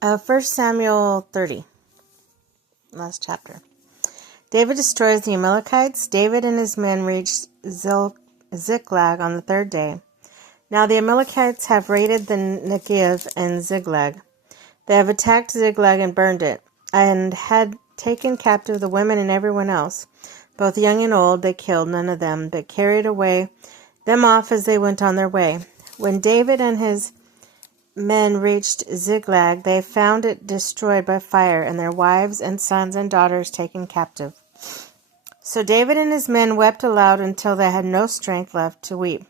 1 Samuel 30, last chapter. David destroys the Amalekites. David and his men reached Ziklag on the third day. Now the Amalekites have raided the Negev and Ziklag. They have attacked Ziklag and burned it, and had taken captive the women and everyone else. Both young and old they killed, none of them, but carried away them off as they went on their way. When David and his men reached Ziklag, they found it destroyed by fire, and their wives and sons and daughters taken captive. So David and his men wept aloud until they had no strength left to weep.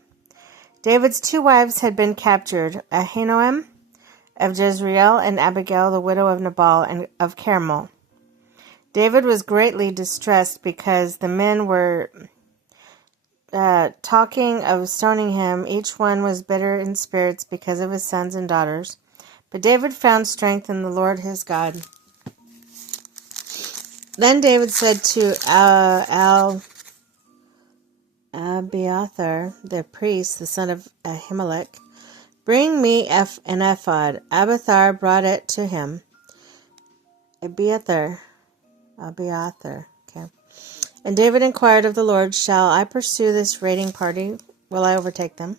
David's 2 wives had been captured, Ahinoam of Jezreel and Abigail, the widow of Nabal and of Carmel. David was greatly distressed because the men were talking of stoning him. Each one was bitter in spirits because of his sons and daughters. But David found strength in the Lord his God. Then David said to Abiathar, the priest, the son of Ahimelech, "Bring me an ephod." Abiathar brought it to him. Abiathar. Okay. And David inquired of the Lord, "Shall I pursue this raiding party? Will I overtake them?"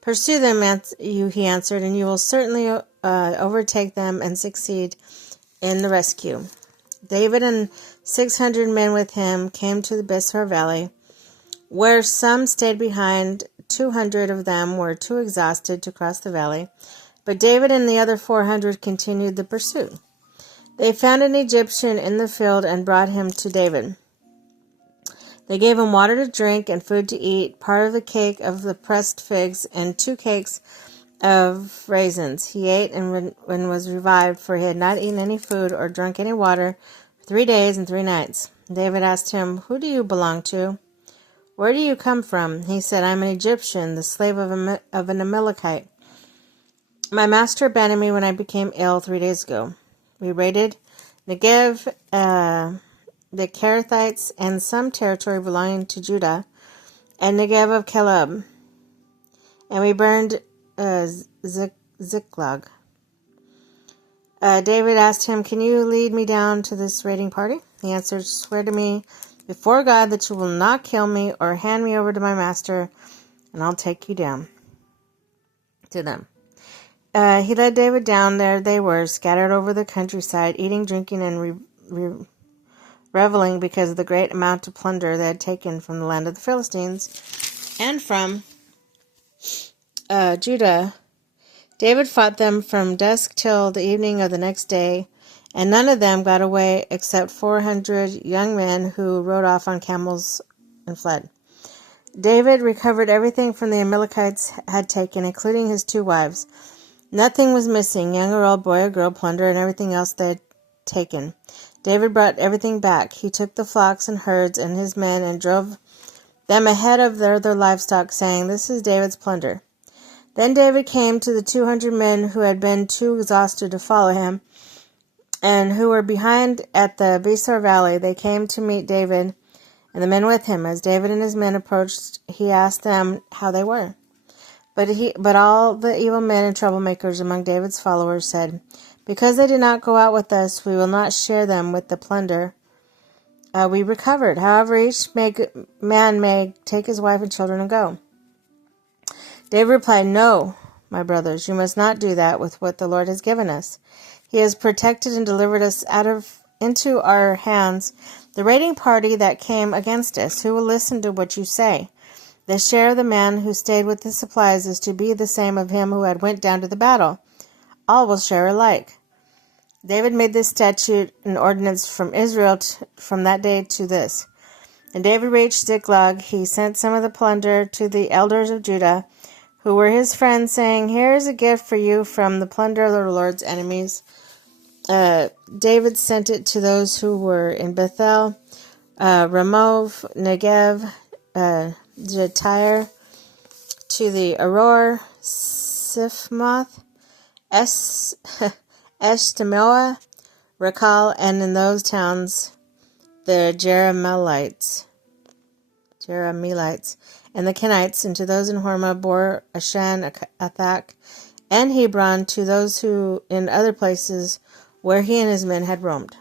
"Pursue them," he answered, "and you will certainly overtake them and succeed in the rescue." David and 600 men with him came to the Besor Valley, where some stayed behind. 200 of them were too exhausted to cross the valley, but David and the other 400 continued the pursuit. They found an Egyptian in the field and brought him to David. They gave him water to drink and food to eat, part of the cake of the pressed figs, and 2 cakes of raisins. He ate and was revived, for he had not eaten any food or drunk any water for 3 days and 3 nights. David asked him, "Who do you belong to? Where do you come from?" He said, "I am an Egyptian, the slave of an Amalekite. My master abandoned me when I became ill 3 days ago. We raided Negev, the Kerethites, and some territory belonging to Judah, and Negev of Caleb, and we burned Ziklag." David asked him, "Can you lead me down to this raiding party?" He answered, "Swear to me before God that you will not kill me or hand me over to my master, and I'll take you down to them." He led David down. There they were, scattered over the countryside, eating, drinking, and reveling because of the great amount of plunder they had taken from the land of the Philistines and from Judah. David fought them from dusk till the evening of the next day, and none of them got away except 400 young men who rode off on camels and fled. David recovered everything from the Amalekites had taken, including his 2 wives. Nothing was missing, young or old, boy or girl, plunder, and everything else they had taken. David brought everything back. He took the flocks and herds and his men and drove them ahead of their other livestock, saying, "This is David's plunder." Then David came to the 200 men who had been too exhausted to follow him and who were behind at the Besor Valley. They came to meet David and the men with him. As David and his men approached, he asked them how they were. But all the evil men and troublemakers among David's followers said, "Because they did not go out with us, we will not share them with the plunder we recovered. However, each man may take his wife and children and go." David replied, "No, my brothers, you must not do that with what the Lord has given us. He has protected and delivered us into our hands the raiding party that came against us. Who will listen to what you say? The share of the man who stayed with the supplies is to be the same of him who had went down to the battle. All will share alike." David made this statute and ordinance from Israel from that day to this. When David reached Ziklag, he sent some of the plunder to the elders of Judah, who were his friends, saying, "Here is a gift for you from the plunder of the Lord's enemies." David sent it to those who were in Bethel, Ramoth, Negev, Jatir, to the Aror, Sifmoth, Eshtemoa, Rakal, and in those towns the Jerahmeelites, and the Kenites, and to those in Hormah, Bor, Ashan, Athak, and Hebron to those who in other places where he and his men had roamed.